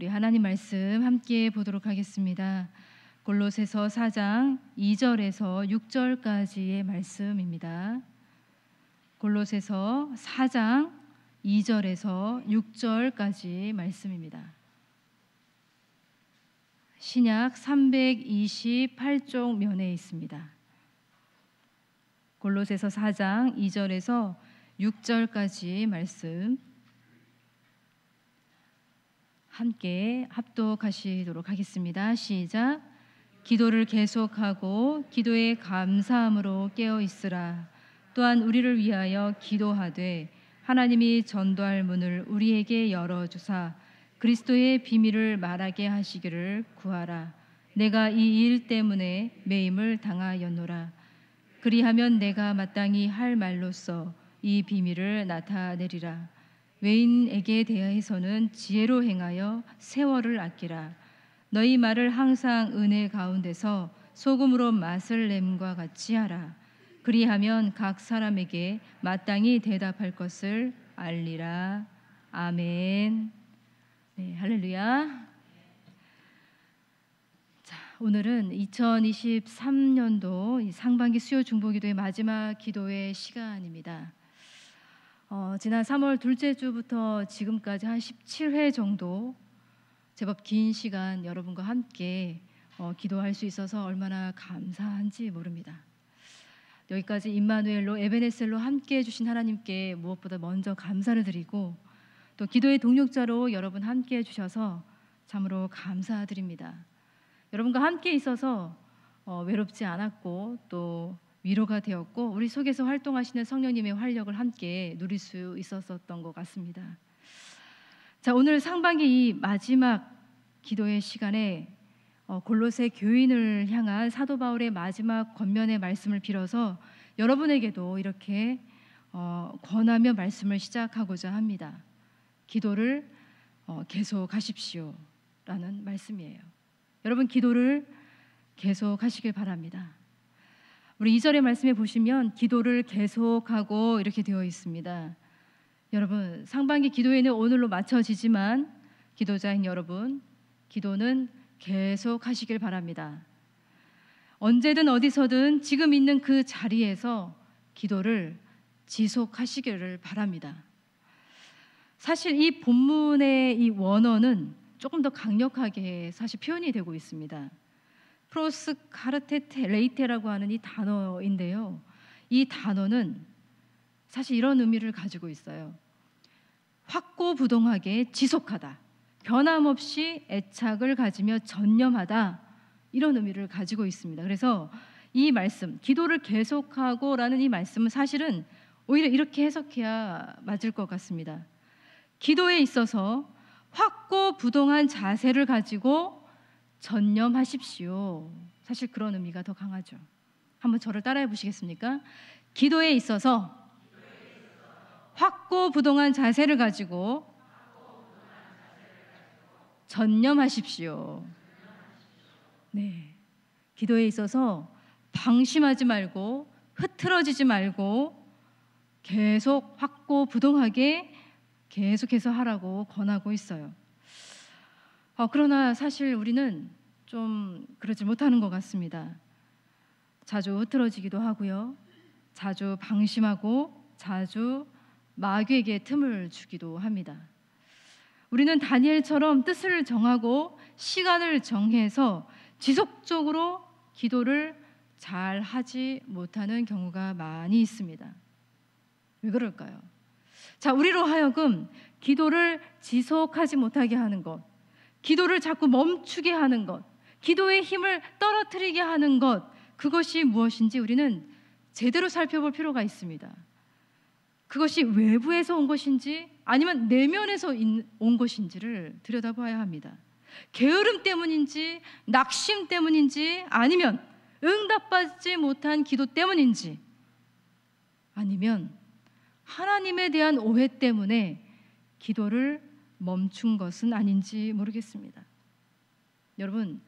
우리 하나님 말씀 함께 보도록 하겠습니다. 골로새서 4장 2절에서 6절까지의 말씀입니다. 골로새서 4장 2절에서 6절까지 말씀입니다. 신약 328쪽 면에 있습니다. 골로새서 4장 2절에서 6절까지 말씀 함께 합독하시도록 하겠습니다. 시작. 기도를 계속하고 기도에 감사함으로 깨어 있으라. 또한 우리를 위하여 기도하되 하나님이 전도할 문을 우리에게 열어주사 그리스도의 비밀을 말하게 하시기를 구하라. 내가 이 일 때문에 매임을 당하였노라. 그리하면 내가 마땅히 할 말로써 이 비밀을 나타내리라. 외인에게 대하여서는 지혜로 행하여 세월을 아끼라. 너희 말을 항상 은혜 가운데서 소금으로 맛을 냄과 같이 하라. 그리하면 각 사람에게 마땅히 대답할 것을 알리라. 아멘. 네, 할렐루야. 자, 오늘은 2023년도 상반기 수요 중보기도의 마지막 기도의 시간입니다. 지난 3월 둘째 주부터 지금까지 한 17회 정도 제법 긴 시간 여러분과 함께 기도할 수 있어서 얼마나 감사한지 모릅니다. 여기까지 임마누엘로 에베네셀로 함께 해주신 하나님께 무엇보다 먼저 감사를 드리고 또 기도의 동력자로 여러분 함께 해주셔서 참으로 감사드립니다. 여러분과 함께 있어서 외롭지 않았고 또 위로가 되었고 우리 속에서 활동하시는 성령님의 활력을 함께 누릴 수 있었던 것 같습니다. 자, 오늘 상반기 이 마지막 기도의 시간에 골로새 교인을 향한 사도 바울의 마지막 권면의 말씀을 빌어서 여러분에게도 이렇게 권하며 말씀을 시작하고자 합니다. 기도를 계속하십시오 라는 말씀이에요. 여러분 기도를 계속하시길 바랍니다. 우리 2절의 말씀에 보시면 기도를 계속하고 이렇게 되어 있습니다. 여러분 상반기 기도회는 오늘로 마쳐지지만 기도자인 여러분 기도는 계속 하시길 바랍니다. 언제든 어디서든 지금 있는 그 자리에서 기도를 지속하시기를 바랍니다. 사실 이 본문의 이 원어는 조금 더 강력하게 사실 표현이 되고 있습니다. 프로스카르테레이테라고 하는 이 단어인데요. 이 단어는 사실 이런 의미를 가지고 있어요. 확고부동하게 지속하다, 변함없이 애착을 가지며 전념하다, 이런 의미를 가지고 있습니다. 그래서 이 말씀, 기도를 계속하고 라는 이 말씀은 사실은 오히려 이렇게 해석해야 맞을 것 같습니다. 기도에 있어서 확고부동한 자세를 가지고 전념하십시오. 사실 그런 의미가 더 강하죠. 한번 저를 따라해 보시겠습니까? 기도에 있어서 확고부동한 자세를 가지고 전념하십시오. 네, 기도에 있어서 방심하지 말고 흐트러지지 말고 계속 확고부동하게 계속해서 하라고 권하고 있어요. 그러나 사실 우리는 좀 그러지 못하는 것 같습니다. 자주 흐트러지기도 하고요. 자주 방심하고 자주 마귀에게 틈을 주기도 합니다. 우리는 다니엘처럼 뜻을 정하고 시간을 정해서 지속적으로 기도를 잘 하지 못하는 경우가 많이 있습니다. 왜 그럴까요? 자, 우리로 하여금 기도를 지속하지 못하게 하는 것, 기도를 자꾸 멈추게 하는 것, 기도의 힘을 떨어뜨리게 하는 것, 그것이 무엇인지 우리는 제대로 살펴볼 필요가 있습니다. 그것이 외부에서 온 것인지 아니면 내면에서 온 것인지를 들여다봐야 합니다. 게으름 때문인지 낙심 때문인지 아니면 응답받지 못한 기도 때문인지 아니면 하나님에 대한 오해 때문에 기도를 멈춘 것은 아닌지 모르겠습니다. 여러분,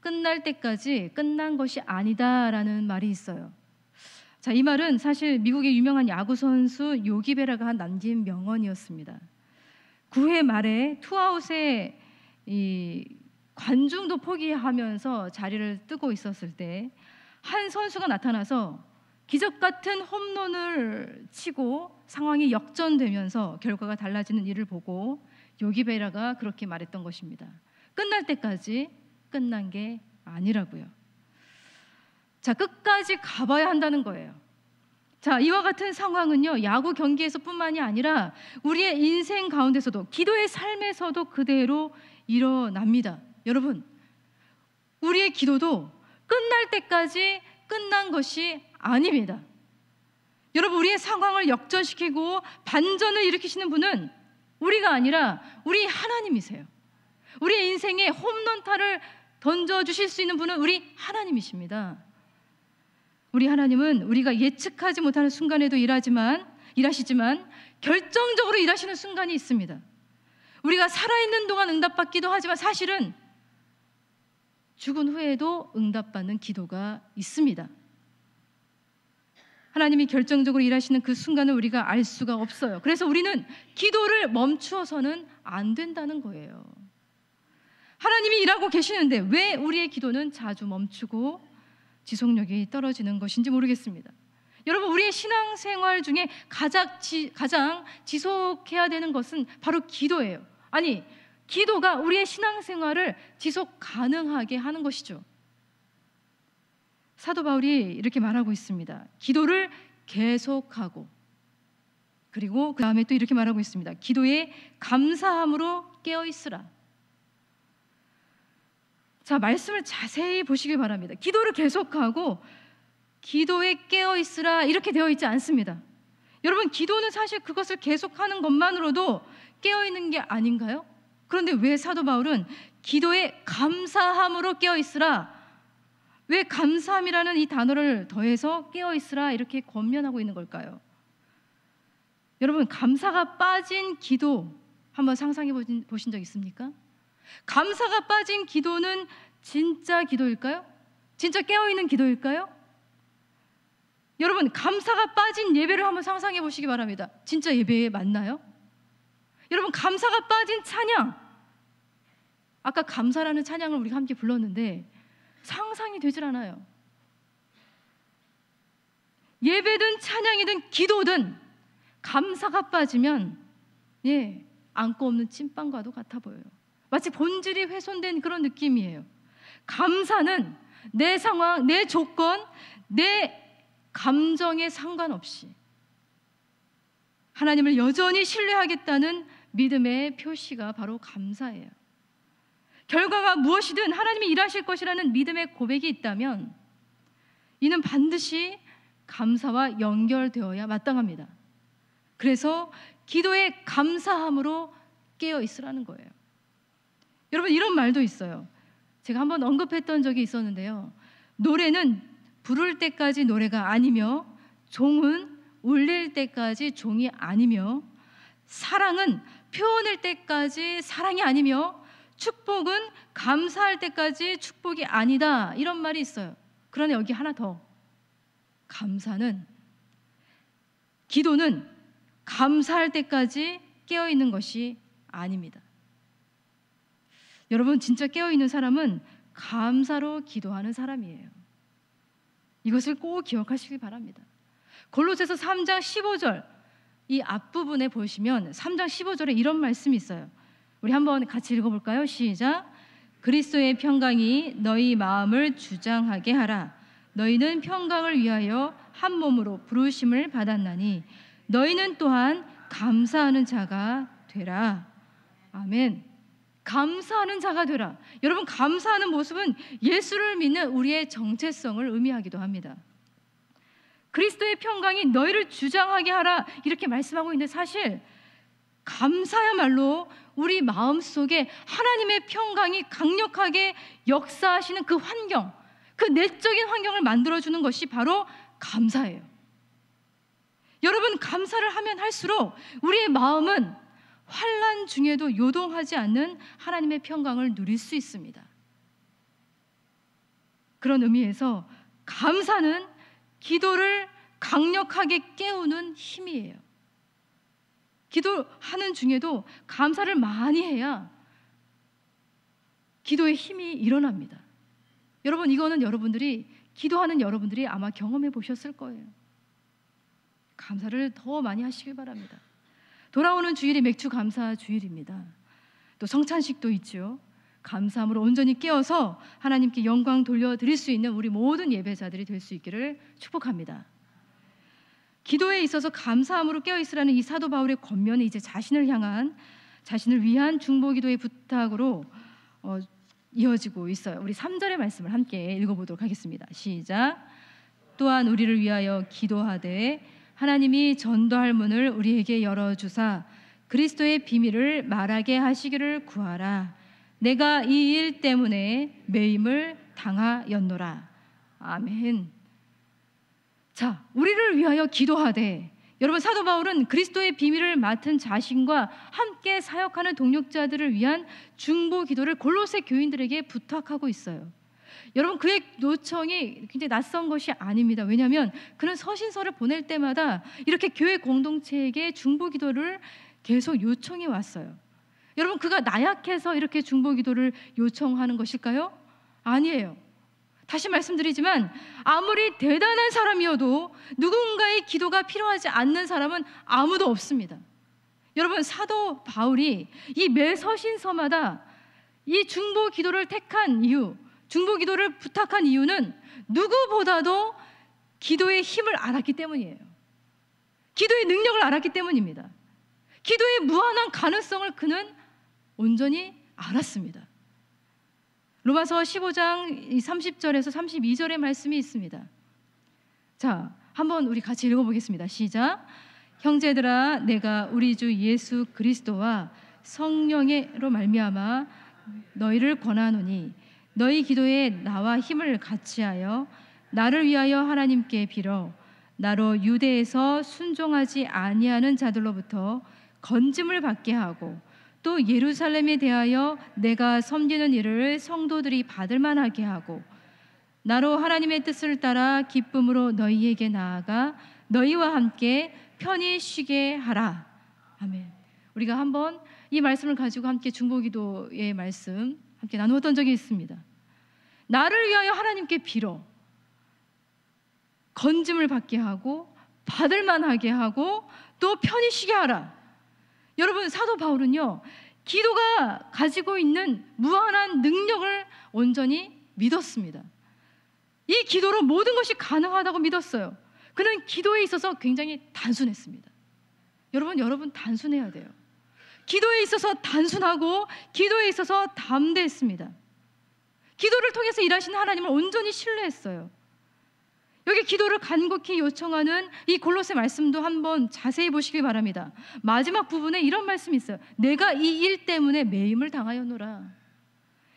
끝날 때까지 끝난 것이 아니다라는 말이 있어요. 자, 이 말은 사실 미국의 유명한 야구 선수 요기 베라가 남긴 명언이었습니다. 9회 말에 투아웃에 이 관중도 포기하면서 자리를 뜨고 있었을 때 한 선수가 나타나서 기적 같은 홈런을 치고 상황이 역전되면서 결과가 달라지는 일을 보고 요기 베라가 그렇게 말했던 것입니다. 끝날 때까지 끝난 게 아니라고요. 자, 끝까지 가봐야 한다는 거예요. 자, 이와 같은 상황은요, 야구 경기에서뿐만이 아니라 우리의 인생 가운데서도, 기도의 삶에서도 그대로 일어납니다. 여러분, 우리의 기도도 끝날 때까지 끝난 것이 아닙니다. 여러분, 우리의 상황을 역전시키고 반전을 일으키시는 분은 우리가 아니라 우리 하나님이세요. 우리의 인생에 홈런타를 던져주실 수 있는 분은 우리 하나님이십니다. 우리 하나님은 우리가 예측하지 못하는 순간에도 일하시지만 결정적으로 일하시는 순간이 있습니다. 우리가 살아있는 동안 응답받기도 하지만 사실은 죽은 후에도 응답받는 기도가 있습니다. 하나님이 결정적으로 일하시는 그 순간을 우리가 알 수가 없어요. 그래서 우리는 기도를 멈추어서는 안 된다는 거예요. 하나님이 일하고 계시는데 왜 우리의 기도는 자주 멈추고 지속력이 떨어지는 것인지 모르겠습니다. 여러분, 우리의 신앙생활 중에 가장 지속해야 되는 것은 바로 기도예요. 아니, 기도가 우리의 신앙생활을 지속 가능하게 하는 것이죠. 사도 바울이 이렇게 말하고 있습니다. 기도를 계속하고, 그리고 그 다음에 또 이렇게 말하고 있습니다. 기도에 감사함으로 깨어있으라. 자, 말씀을 자세히 보시기 바랍니다. 기도를 계속하고 기도에 깨어있으라 이렇게 되어 있지 않습니다. 여러분, 기도는 사실 그것을 계속하는 것만으로도 깨어있는 게 아닌가요? 그런데 왜 사도 바울은 기도에 감사함으로 깨어있으라, 왜 감사함이라는 이 단어를 더해서 깨어있으라 이렇게 권면하고 있는 걸까요? 여러분, 감사가 빠진 기도 한번 상상해 보신 적 있습니까? 감사가 빠진 기도는 진짜 기도일까요? 진짜 깨어있는 기도일까요? 여러분, 감사가 빠진 예배를 한번 상상해 보시기 바랍니다. 진짜 예배에 맞나요? 여러분, 감사가 빠진 찬양, 아까 감사라는 찬양을 우리가 함께 불렀는데 상상이 되질 않아요. 예배든 찬양이든 기도든 감사가 빠지면 안고 없는 찐빵과도 같아 보여요. 마치 본질이 훼손된 그런 느낌이에요. 감사는 내 상황, 내 조건, 내 감정에 상관없이 하나님을 여전히 신뢰하겠다는 믿음의 표시가 바로 감사예요. 결과가 무엇이든 하나님이 일하실 것이라는 믿음의 고백이 있다면 이는 반드시 감사와 연결되어야 마땅합니다. 그래서 기도에 감사함으로 깨어 있으라는 거예요. 여러분, 이런 말도 있어요. 제가 한번 언급했던 적이 있었는데요. 노래는 부를 때까지 노래가 아니며 종은 울릴 때까지 종이 아니며 사랑은 표현할 때까지 사랑이 아니며 축복은 감사할 때까지 축복이 아니다, 이런 말이 있어요. 그러나 여기 하나 더, 기도는 감사할 때까지 깨어있는 것이 아닙니다. 여러분, 진짜 깨어있는 사람은 감사로 기도하는 사람이에요. 이것을 꼭 기억하시기 바랍니다. 골로새서 3장 15절 이 앞부분에 보시면 3장 15절에 이런 말씀이 있어요. 우리 한번 같이 읽어볼까요? 시작. 그리스도의 평강이 너희 마음을 주장하게 하라. 너희는 평강을 위하여 한 몸으로 부르심을 받았나니 너희는 또한 감사하는 자가 되라. 아멘. 감사하는 자가 되라. 여러분, 감사하는 모습은 예수를 믿는 우리의 정체성을 의미하기도 합니다. 그리스도의 평강이 너희를 주장하게 하라 이렇게 말씀하고 있는데 사실 감사야말로 우리 마음속에 하나님의 평강이 강력하게 역사하시는 그 환경, 그 내적인 환경을 만들어주는 것이 바로 감사예요. 여러분, 감사를 하면 할수록 우리의 마음은 환난 중에도 요동하지 않는 하나님의 평강을 누릴 수 있습니다. 그런 의미에서 감사는 기도를 강력하게 깨우는 힘이에요. 기도하는 중에도 감사를 많이 해야 기도의 힘이 일어납니다. 여러분, 이거는 기도하는 여러분들이 아마 경험해 보셨을 거예요. 감사를 더 많이 하시길 바랍니다. 돌아오는 주일이 맥주 감사 주일입니다. 또 성찬식도 있죠. 감사함으로 온전히 깨어서 하나님께 영광 돌려드릴 수 있는 우리 모든 예배자들이 될 수 있기를 축복합니다. 기도에 있어서 감사함으로 깨어있으라는 이 사도 바울의 권면이 이제 자신을 위한 중보기도의 부탁으로 이어지고 있어요. 우리 3절의 말씀을 함께 읽어보도록 하겠습니다. 시작. 또한 우리를 위하여 기도하되 하나님이 전도할 문을 우리에게 열어주사 그리스도의 비밀을 말하게 하시기를 구하라. 내가 이 일 때문에 매임을 당하였노라. 아멘. 자, 우리를 위하여 기도하되, 여러분, 사도 바울은 그리스도의 비밀을 맡은 자신과 함께 사역하는 동역자들을 위한 중보 기도를 골로새 교인들에게 부탁하고 있어요. 여러분, 그의 요청이 굉장히 낯선 것이 아닙니다. 왜냐하면 그는 서신서를 보낼 때마다 이렇게 교회 공동체에게 중보 기도를 계속 요청해 왔어요. 여러분, 그가 나약해서 이렇게 중보 기도를 요청하는 것일까요? 아니에요. 다시 말씀드리지만 아무리 대단한 사람이어도 누군가의 기도가 필요하지 않는 사람은 아무도 없습니다. 여러분, 사도 바울이 이 매 서신서마다 이 중보 기도를 택한 이유, 중보 기도를 부탁한 이유는 누구보다도 기도의 힘을 알았기 때문이에요. 기도의 능력을 알았기 때문입니다. 기도의 무한한 가능성을 그는 온전히 알았습니다. 로마서 15장 30절에서 32절의 말씀이 있습니다. 자, 한번 우리 같이 읽어보겠습니다. 시작. 형제들아, 내가 우리 주 예수 그리스도와 성령으로 말미암아 너희를 권하노니 너희 기도에 나와 힘을 같이하여 나를 위하여 하나님께 빌어 나로 유대에서 순종하지 아니하는 자들로부터 건짐을 받게 하고 또 예루살렘에 대하여 내가 섬기는 일을 성도들이 받을 만하게 하고 나로 하나님의 뜻을 따라 기쁨으로 너희에게 나아가 너희와 함께 편히 쉬게 하라. 아멘. 우리가 한번 이 말씀을 가지고 함께 중보기도의 말씀 함께 나누었던 적이 있습니다. 나를 위하여 하나님께 빌어 건짐을 받게 하고 받을 만하게 하고 또 편히 쉬게 하라. 여러분, 사도 바울은요, 기도가 가지고 있는 무한한 능력을 온전히 믿었습니다. 이 기도로 모든 것이 가능하다고 믿었어요. 그는 기도에 있어서 굉장히 단순했습니다. 여러분 단순해야 돼요. 기도에 있어서 단순하고 기도에 있어서 담대했습니다. 기도를 통해서 일하시는 하나님을 온전히 신뢰했어요. 여기 기도를 간곡히 요청하는 이 골로새 말씀도 한번 자세히 보시기 바랍니다. 마지막 부분에 이런 말씀이 있어요. 내가 이 일 때문에 매임을 당하였노라.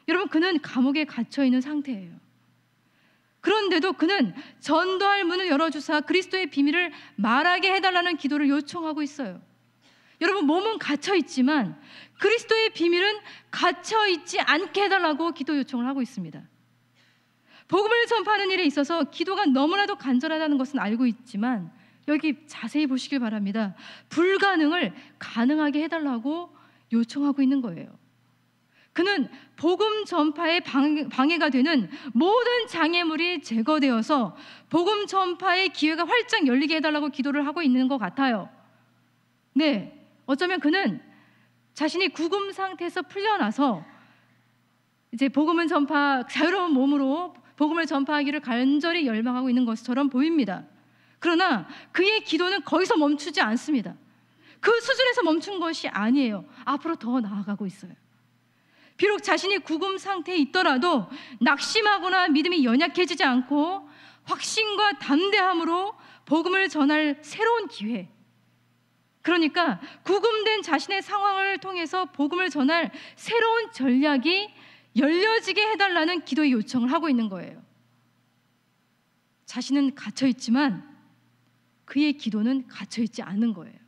여러분, 그는 감옥에 갇혀 있는 상태예요. 그런데도 그는 전도할 문을 열어주사 그리스도의 비밀을 말하게 해달라는 기도를 요청하고 있어요. 여러분, 몸은 갇혀 있지만 그리스도의 비밀은 갇혀 있지 않게 해달라고 기도 요청을 하고 있습니다. 복음을 전파하는 일에 있어서 기도가 너무나도 간절하다는 것은 알고 있지만 여기 자세히 보시길 바랍니다. 불가능을 가능하게 해달라고 요청하고 있는 거예요. 그는 복음 전파에 방해가 되는 모든 장애물이 제거되어서 복음 전파의 기회가 활짝 열리게 해달라고 기도를 하고 있는 것 같아요. 네, 어쩌면 그는 자신이 구금 상태에서 풀려나서 이제 복음을 전파, 자유로운 몸으로 복음을 전파하기를 간절히 열망하고 있는 것처럼 보입니다. 그러나 그의 기도는 거기서 멈추지 않습니다. 그 수준에서 멈춘 것이 아니에요. 앞으로 더 나아가고 있어요. 비록 자신이 구금 상태에 있더라도 낙심하거나 믿음이 연약해지지 않고 확신과 담대함으로 복음을 전할 새로운 기회, 그러니까 구금된 자신의 상황을 통해서 복음을 전할 새로운 전략이 열려지게 해달라는 기도의 요청을 하고 있는 거예요. 자신은 갇혀있지만 그의 기도는 갇혀있지 않은 거예요.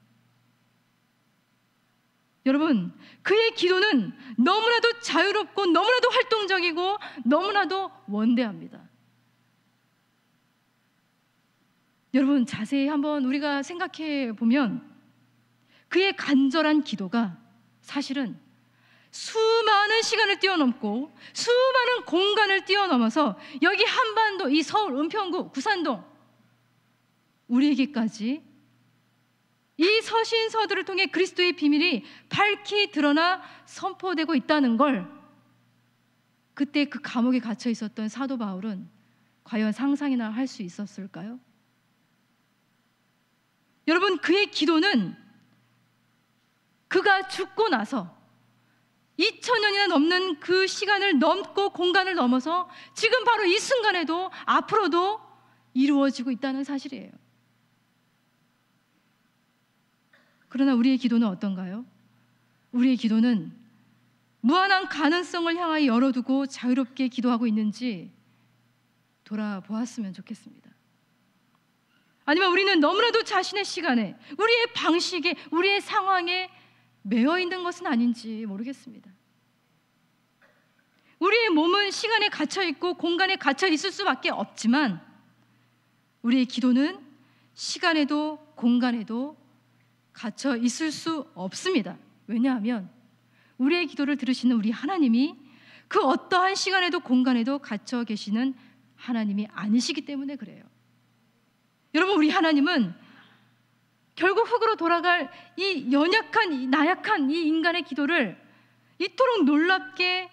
여러분, 그의 기도는 너무나도 자유롭고 너무나도 활동적이고 너무나도 원대합니다. 여러분, 자세히 한번 우리가 생각해 보면 그의 간절한 기도가 사실은 수많은 시간을 뛰어넘고 수많은 공간을 뛰어넘어서 여기 한반도, 이 서울 은평구 구산동 우리에게까지 이 서신서들을 통해 그리스도의 비밀이 밝히 드러나 선포되고 있다는 걸 그때 그 감옥에 갇혀 있었던 사도 바울은 과연 상상이나 할 수 있었을까요? 여러분, 그의 기도는 그가 죽고 나서 2000년이나 넘는 그 시간을 넘고 공간을 넘어서 지금 바로 이 순간에도 앞으로도 이루어지고 있다는 사실이에요. 그러나 우리의 기도는 어떤가요? 우리의 기도는 무한한 가능성을 향하여 열어두고 자유롭게 기도하고 있는지 돌아보았으면 좋겠습니다. 아니면 우리는 너무나도 자신의 시간에, 우리의 방식에, 우리의 상황에 매여 있는 것은 아닌지 모르겠습니다. 우리의 몸은 시간에 갇혀 있고 공간에 갇혀 있을 수밖에 없지만 우리의 기도는 시간에도 공간에도 갇혀 있을 수 없습니다. 왜냐하면 우리의 기도를 들으시는 우리 하나님이 그 어떠한 시간에도 공간에도 갇혀 계시는 하나님이 아니시기 때문에 그래요. 여러분, 우리 하나님은 결국 흙으로 돌아갈 이 연약한, 이 나약한 이 인간의 기도를 이토록 놀랍게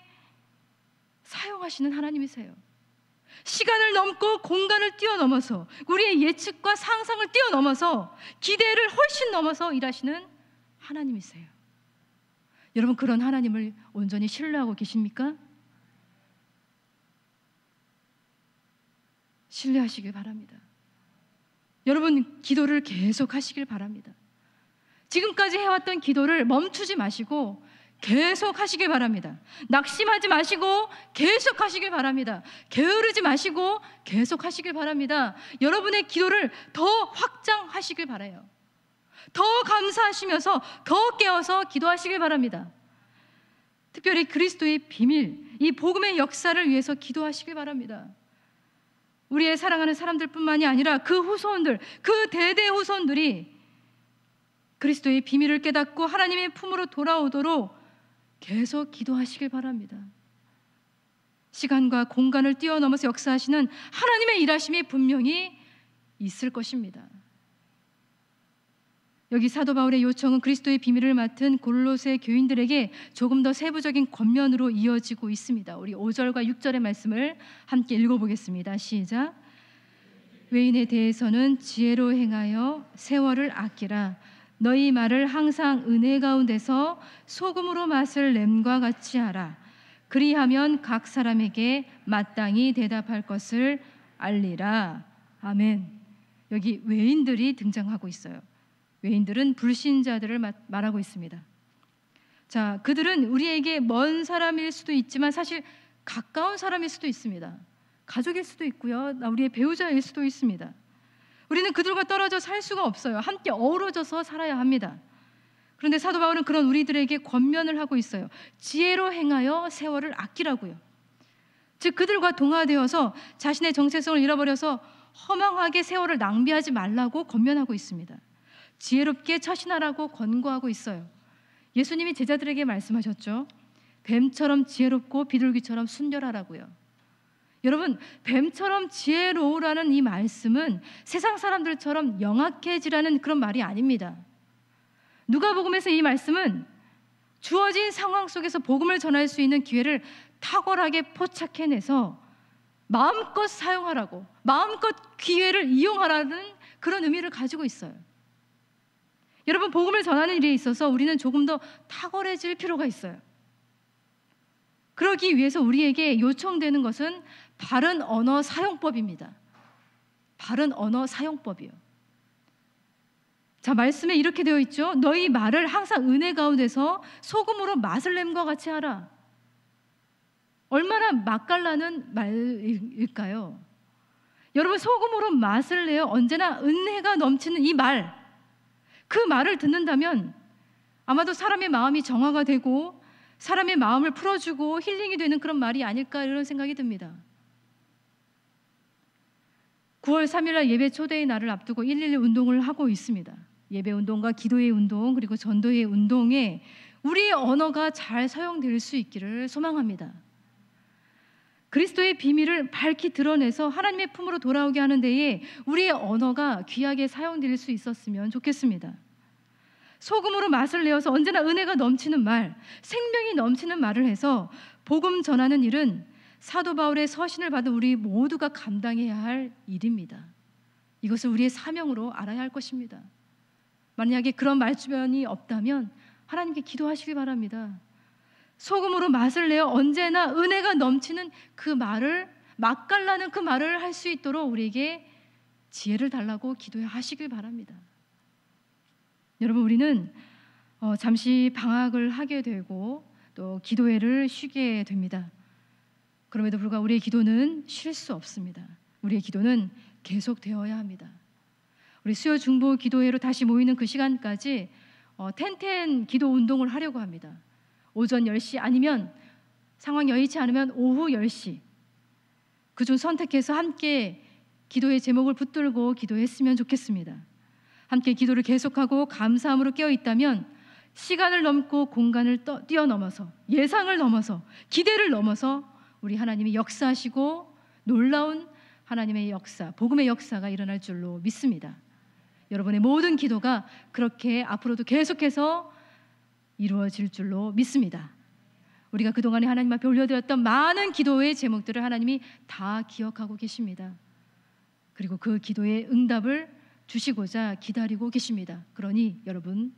사용하시는 하나님이세요. 시간을 넘고 공간을 뛰어넘어서 우리의 예측과 상상을 뛰어넘어서 기대를 훨씬 넘어서 일하시는 하나님이세요. 여러분, 그런 하나님을 온전히 신뢰하고 계십니까? 신뢰하시길 바랍니다. 여러분, 기도를 계속 하시길 바랍니다. 지금까지 해왔던 기도를 멈추지 마시고 계속 하시길 바랍니다. 낙심하지 마시고 계속 하시길 바랍니다. 게으르지 마시고 계속 하시길 바랍니다. 여러분의 기도를 더 확장하시길 바라요. 더 감사하시면서 더 깨어서 기도하시길 바랍니다. 특별히 그리스도의 비밀, 이 복음의 역사를 위해서 기도하시길 바랍니다. 우리의 사랑하는 사람들뿐만이 아니라 그 후손들, 그 대대 후손들이 그리스도의 비밀을 깨닫고 하나님의 품으로 돌아오도록 계속 기도하시길 바랍니다. 시간과 공간을 뛰어넘어서 역사하시는 하나님의 일하심이 분명히 있을 것입니다. 여기 사도 바울의 요청은 그리스도의 비밀을 맡은 골로새 교인들에게 조금 더 세부적인 권면으로 이어지고 있습니다. 우리 5절과 6절의 말씀을 함께 읽어보겠습니다. 시작. 외인에 대해서는 지혜로 행하여 세월을 아끼라. 너희 말을 항상 은혜 가운데서 소금으로 맛을 냄과 같이 하라. 그리하면 각 사람에게 마땅히 대답할 것을 알리라. 아멘. 여기 외인들이 등장하고 있어요. 외인들은 불신자들을 말하고 있습니다. 자, 그들은 우리에게 먼 사람일 수도 있지만 사실 가까운 사람일 수도 있습니다. 가족일 수도 있고요, 우리의 배우자일 수도 있습니다. 우리는 그들과 떨어져 살 수가 없어요. 함께 어우러져서 살아야 합니다. 그런데 사도 바울은 그런 우리들에게 권면을 하고 있어요. 지혜로 행하여 세월을 아끼라고요. 즉 그들과 동화되어서 자신의 정체성을 잃어버려서 허망하게 세월을 낭비하지 말라고 권면하고 있습니다. 지혜롭게 처신하라고 권고하고 있어요. 예수님이 제자들에게 말씀하셨죠. 뱀처럼 지혜롭고 비둘기처럼 순결하라고요. 여러분, 뱀처럼 지혜로우라는 이 말씀은 세상 사람들처럼 영악해지라는 그런 말이 아닙니다. 누가복음에서 이 말씀은 주어진 상황 속에서 복음을 전할 수 있는 기회를 탁월하게 포착해내서 마음껏 사용하라고, 마음껏 기회를 이용하라는 그런 의미를 가지고 있어요. 여러분, 복음을 전하는 일에 있어서 우리는 조금 더 탁월해질 필요가 있어요. 그러기 위해서 우리에게 요청되는 것은 바른 언어 사용법입니다. 바른 언어 사용법이요. 자, 말씀에 이렇게 되어 있죠. 너희 말을 항상 은혜 가운데서 소금으로 맛을 냄과 같이 하라. 얼마나 맛깔나는 말일까요? 여러분, 소금으로 맛을 내어 언제나 은혜가 넘치는 이 말, 그 말을 듣는다면 아마도 사람의 마음이 정화가 되고 사람의 마음을 풀어주고 힐링이 되는 그런 말이 아닐까, 이런 생각이 듭니다. 9월 3일날 예배 초대의 날을 앞두고 111 운동을 하고 있습니다. 예배 운동과 기도의 운동, 그리고 전도의 운동에 우리의 언어가 잘 사용될 수 있기를 소망합니다. 그리스도의 비밀을 밝히 드러내서 하나님의 품으로 돌아오게 하는 데에 우리의 언어가 귀하게 사용될 수 있었으면 좋겠습니다. 소금으로 맛을 내어서 언제나 은혜가 넘치는 말, 생명이 넘치는 말을 해서 복음 전하는 일은 사도 바울의 서신을 받은 우리 모두가 감당해야 할 일입니다. 이것을 우리의 사명으로 알아야 할 것입니다. 만약에 그런 말주변이 없다면 하나님께 기도하시기 바랍니다. 소금으로 맛을 내어 언제나 은혜가 넘치는 그 말을, 맛깔나는 그 말을 할 수 있도록 우리에게 지혜를 달라고 기도하시길 바랍니다. 여러분, 우리는 잠시 방학을 하게 되고 또 기도회를 쉬게 됩니다. 그럼에도 불구하고 우리의 기도는 쉴 수 없습니다. 우리의 기도는 계속되어야 합니다. 우리 수요 중보 기도회로 다시 모이는 그 시간까지 텐텐 기도 운동을 하려고 합니다. 오전 10시 아니면 상황이 여의치 않으면 오후 10시 그중 선택해서 함께 기도의 제목을 붙들고 기도했으면 좋겠습니다. 함께 기도를 계속하고 감사함으로 깨어있다면 시간을 넘고 공간을 뛰어넘어서 예상을 넘어서 기대를 넘어서 우리 하나님이 역사하시고 놀라운 하나님의 역사, 복음의 역사가 일어날 줄로 믿습니다. 여러분의 모든 기도가 그렇게 앞으로도 계속해서 이루어질 줄로 믿습니다. 우리가 그동안에 하나님 앞에 올려드렸던 많은 기도의 제목들을 하나님이 다 기억하고 계십니다. 그리고 그 기도의 응답을 주시고자 기다리고 계십니다. 그러니 여러분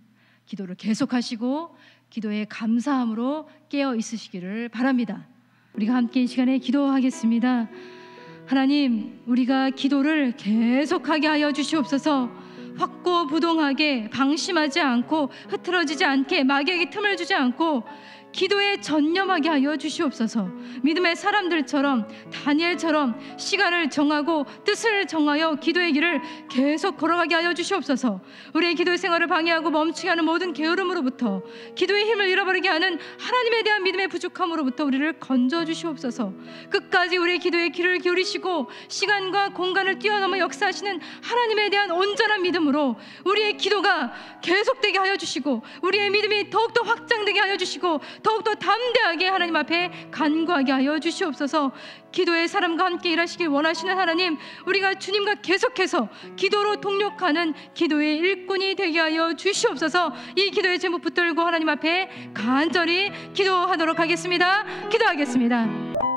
기도를 계속하시고 기도의 감사함으로 깨어 있으시기를 바랍니다. 우리가 함께 이 시간에 기도하겠습니다. 하나님, 우리가 기도를 계속하게 하여 주시옵소서. 확고부동하게 방심하지 않고 흐트러지지 않게 마귀에게 틈을 주지 않고 기도에 전념하게 하여 주시옵소서. 믿음의 사람들처럼 다니엘처럼 시간을 정하고 뜻을 정하여 기도의 길을 계속 걸어가게 하여 주시옵소서. 우리의 기도의 생활을 방해하고 멈추게 하는 모든 게으름으로부터, 기도의 힘을 잃어버리게 하는 하나님에 대한 믿음의 부족함으로부터 우리를 건져 주시옵소서. 끝까지 우리의 기도에 귀를 기울이시고 시간과 공간을 뛰어넘어 역사하시는 하나님에 대한 온전한 믿음으로 우리의 기도가 계속되게 하여 주시고 우리의 믿음이 더욱더 확장되게 하여 주시고 더욱더 담대하게 하나님 앞에 간구하게 하여 주시옵소서. 기도의 사람과 함께 일하시길 원하시는 하나님, 우리가 주님과 계속해서 기도로 동력하는 기도의 일꾼이 되게 하여 주시옵소서. 이 기도의 제목 붙들고 하나님 앞에 간절히 기도하도록 하겠습니다. 기도하겠습니다.